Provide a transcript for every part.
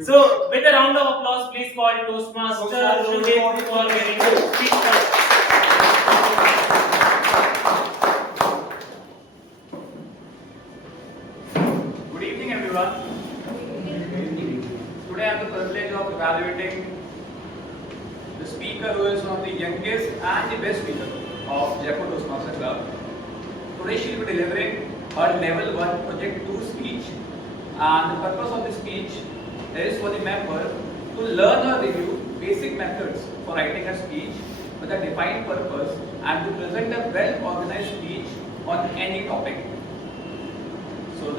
So, with a round of applause, please call Toastmaster Rohit for giving his speech. Good evening, everyone. Today I have the privilege of evaluating the speaker who is one of the youngest and the best speaker of Jaipur Toastmaster Club. Today she will be delivering her level 1 project 2 speech, and the purpose of this speech is for the member to learn or review basic methods for writing a speech with a defined purpose and to present a well organized speech on any topic. So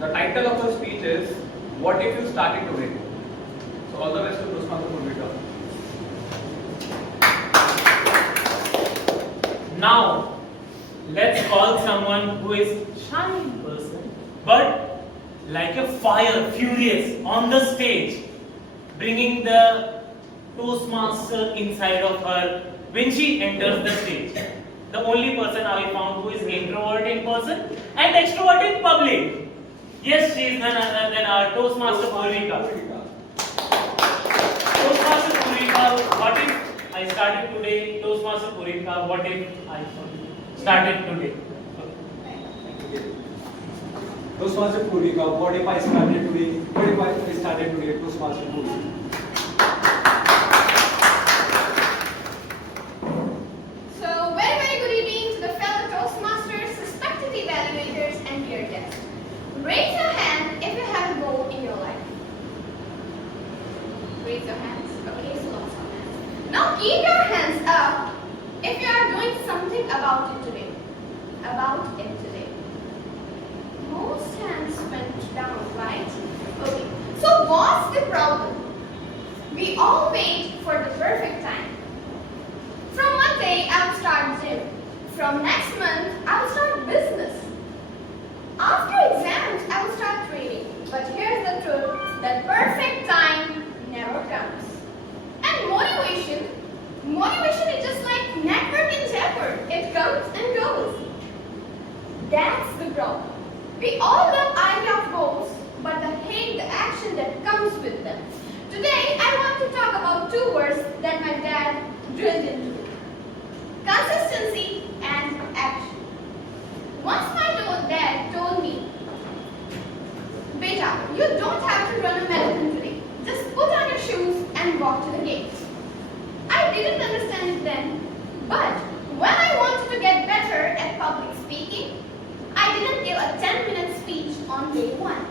the title of the speech is What If You Started Today? So all the best to Toastmaster Poorvika. Now, let's call someone who is shy in person, but like a fire, furious on the stage, bringing the Toastmaster inside of her when she enters the stage. The only person I found who is introvert in person and extrovert in public. Yes, she is none other than our Toastmaster Poorvika. Toastmaster Poorvika, what if I started today? Toastmaster Poorvika, what if I started today? Toastmaster Poorvika, what if I started today? What if I started today? Toastmaster Poorvika. So, very good evening to the fellow Toastmasters, respected evaluators, and dear guests. Raise your hand if you have a goal in your life. Raise your hands. Okay, so lots of hands. Now keep your hands up if you are doing something about it today. About it today. Most hands went down, right? Okay. So what's the problem? We all wait for the perfect time. From Monday, I'll start gym. From next month, I'll start business. After exams, I will start training. But here's the truth, that perfect time never comes. And motivation is just like network in Jaipur. It comes and goes. That's the problem. We all love idea of goals, but hate the action that comes with them. Today, I want to talk about two words that my dad drilled into me. Consistency and action. Once my dad told me, Beta, you don't have to run a marathon today. Just put on your shoes and walk to the gate. I didn't understand it then, but when I wanted to get better at public speaking, I didn't give a 10-minute speech on day 1.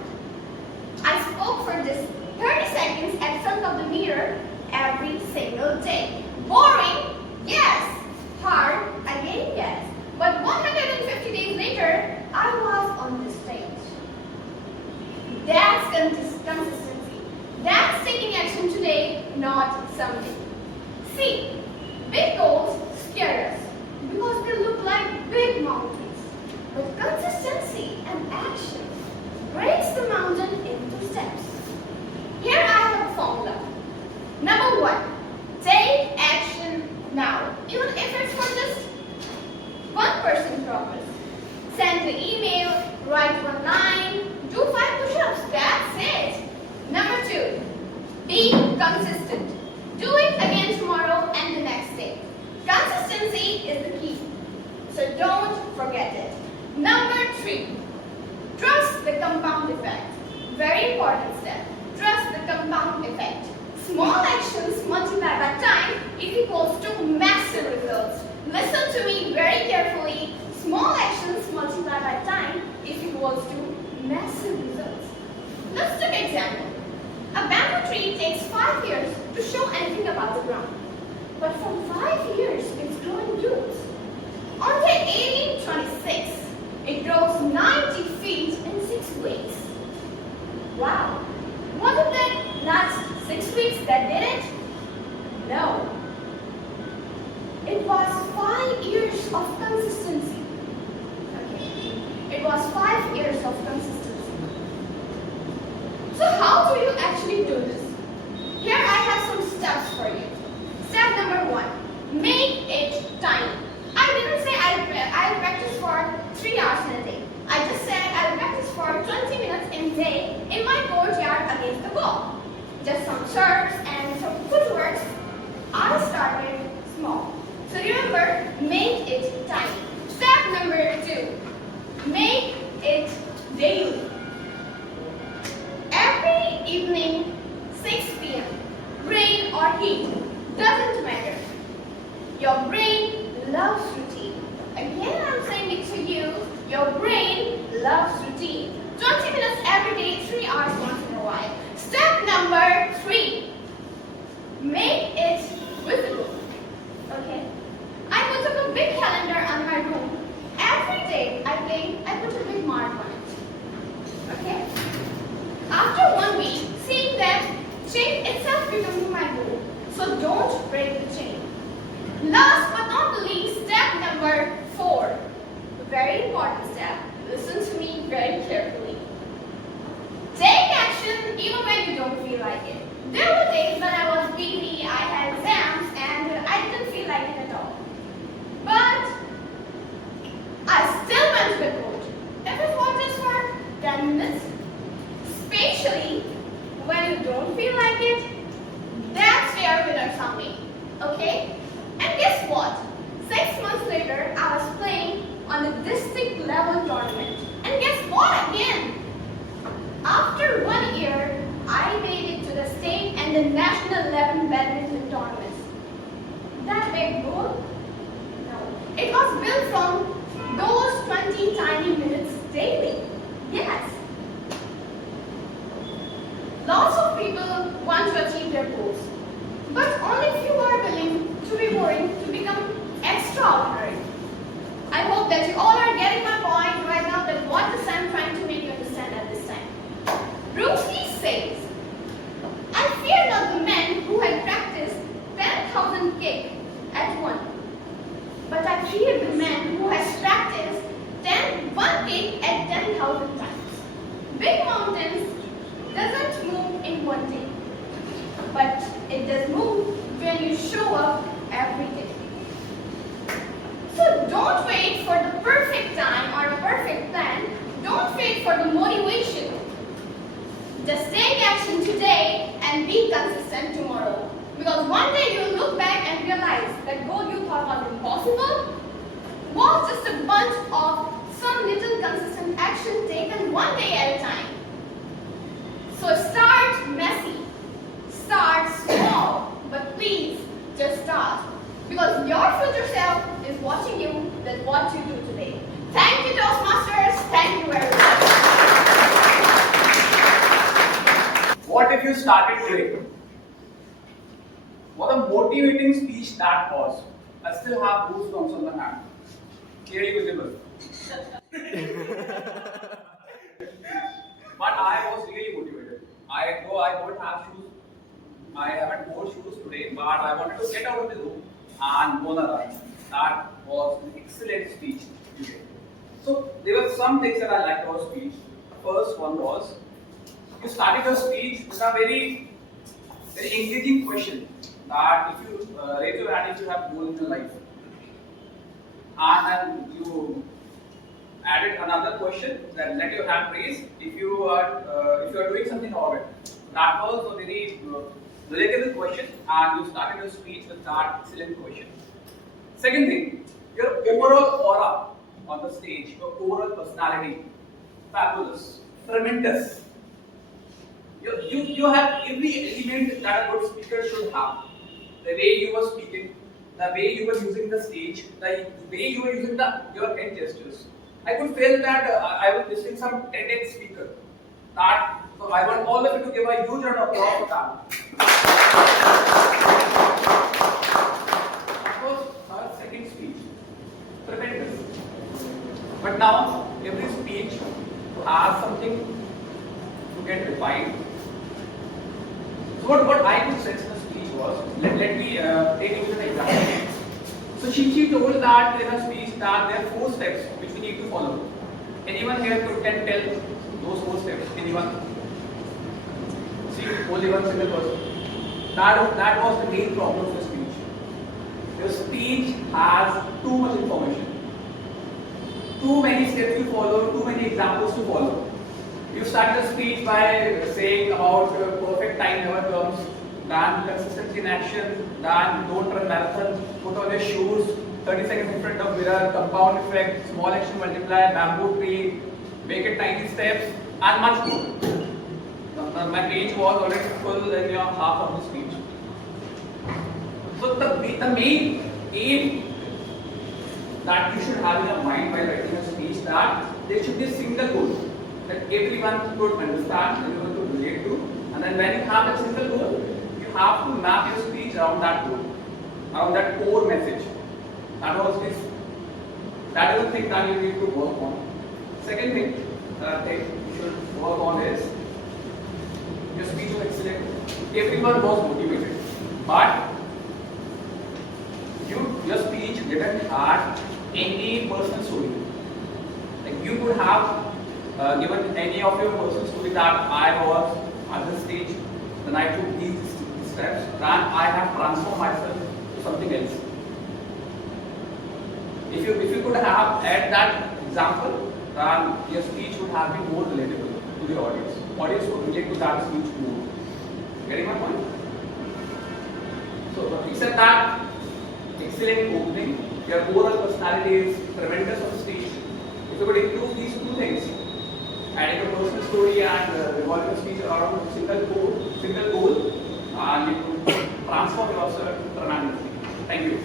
I spoke for just 30 seconds at front of the mirror every single day. Boring? Yes. Hard? Again, yes. But 150 days later, I was on the stage. That's consistency. That's taking action today, not someday. See, big goals scare us because they look like big mountains. But consistency and action breaks the mountain into steps. Here I have a formula. Number 1, take action now, even if it's for just 1% progress. Send the email, write 1 line, do 5 push-ups, that's it. Number 2, be consistent. Do it again tomorrow and the next day. Consistency is the key, so don't forget it. Number 3, trust the compound effect. Very important step. Trust the compound effect. Small actions multiplied by time is equals to massive results. Listen to me very carefully. Small actions multiplied by time is equals to massive results. Let's take an example. A bamboo tree takes 5 years to show anything about the ground. But from 5 years, it's growing roots. On day 1826, it grows 90 feet in 6 weeks. Wow! Was it that last 6 weeks that did it? No. It was 5 years of consistency. Okay. It was 5 years of consistency. So how do you actually do this? Here I have some steps for you. Step number 1, make it tiny. I didn't say I'll practice for 3 hours in a day. I just said I'll practice for 20 minutes in a day in my courtyard against the wall. Just some shirts and some footwork. I started small. So remember, make it tiny. Step number 2. Make it daily. Every evening, 6 p.m. Rain or heat, doesn't matter. Your brain loves routine. Again, I'm saying it to you. Your brain loves routine. 20 minutes every day, 3 hours once in a while. Step number 3. Make it visible. Okay? I put up a big calendar on my room. Every day I put a big mark on it. Okay? After 1 week, seeing that chain itself becomes my goal. So don't break the chain. Last but not the least, step number 4. A very important step. Listen to me very carefully. Take action even when you don't feel like it. There were days when I was busy, I had exams, and I didn't feel like it at all. But I still went to the court. If it was just for 10 minutes, especially when you don't feel like it, that's where winners are made. Okay? And guess what? 6 months later, I was playing on the district level tournament. And guess what again? After 1 year, I made it to the state and the national level badminton tournaments. That big goal? No. It was built from those 20 tiny minutes daily. Yes. Lots of people want to achieve their goals, but only few are willing to be boring to become extraordinary. I hope that you all are getting my point right now, that what I'm trying to make you understand at this time. Bruce Lee says, I fear not the men who had practiced 10,000 kick at one, but I fear the man who has practiced one kick at 10,000 times. Big mountains doesn't move in one day, but it does move when you show up every day. So don't wait for the perfect time or a perfect plan. Don't wait for the motivation. Just take action today and be consistent tomorrow. Because one day you'll look back and realize that goal you thought was impossible was just a bunch of some little consistent action taken one day at a time. So start messy, start small, but please just start. Because your future self is watching you with what you do today. Thank you, Toastmasters. Thank you very much. What if you started today? What a motivating speech that was. I still have goosebumps on the hand. Clearly visible. But I was really motivated. I don't have shoes. I haven't worn shoes today, but I wanted to get out of the room and go on a run. That was an excellent speech today. So there were some things that I liked about speech. The first one was, you started your speech with a very engaging question that if you raise your hand if you have goals in your life. And then you added another question that let your hand raise if you are doing something about it. That was a very relatable question, and you started your speech with that excellent question. Second thing, your overall aura on the stage, your overall personality, fabulous, tremendous. You have every element that a good speaker should have. The way you were speaking, the way you were using the stage, the way you were using your head gestures. I could feel that I was listening to some TEDx speaker. So I want all of you to give a huge round of applause for that. That was her second speech. Tremendous. But now every speech has something to get refined. So what I could sense in the speech was, let me take it as an example. So she told that in her speech that there are 4 steps which we need to follow. Anyone here can tell those 4 steps? Anyone? See, only one single person. That was the main problem of the speech. Your speech has too much information. Too many steps to follow, too many examples to follow. You start the speech by saying about perfect time never comes, then consistency in action, then don't run marathon, put on your shoes, 30 seconds in front of mirror, compound effect, small action multiply, bamboo tree, make it tiny steps, and much more. My page was already full in your half of the speech. So the main aim that you should have in your mind while writing a speech, that there should be a single goal that everyone could understand, everyone could relate to, and then when you have a single goal, you have to map your speech around that goal, around that core message. That is the thing that you need to work on. Second thing that I think you should work on is your speech was excellent. Everyone was motivated, but your speech didn't have any personal story. Like you could have given any of your personal story that I was at this stage, then I took these steps, then I have transformed myself to something else. If you could have add that example, then your speech would have been more relatable to the audience. Audience would relate to that speech more. Getting my point? So except that excellent opening, your overall personality is tremendous on stage. If you could include these two things, adding a personal story and revolving a speech around a single goal, and you could transform yourself tremendously. Thank you.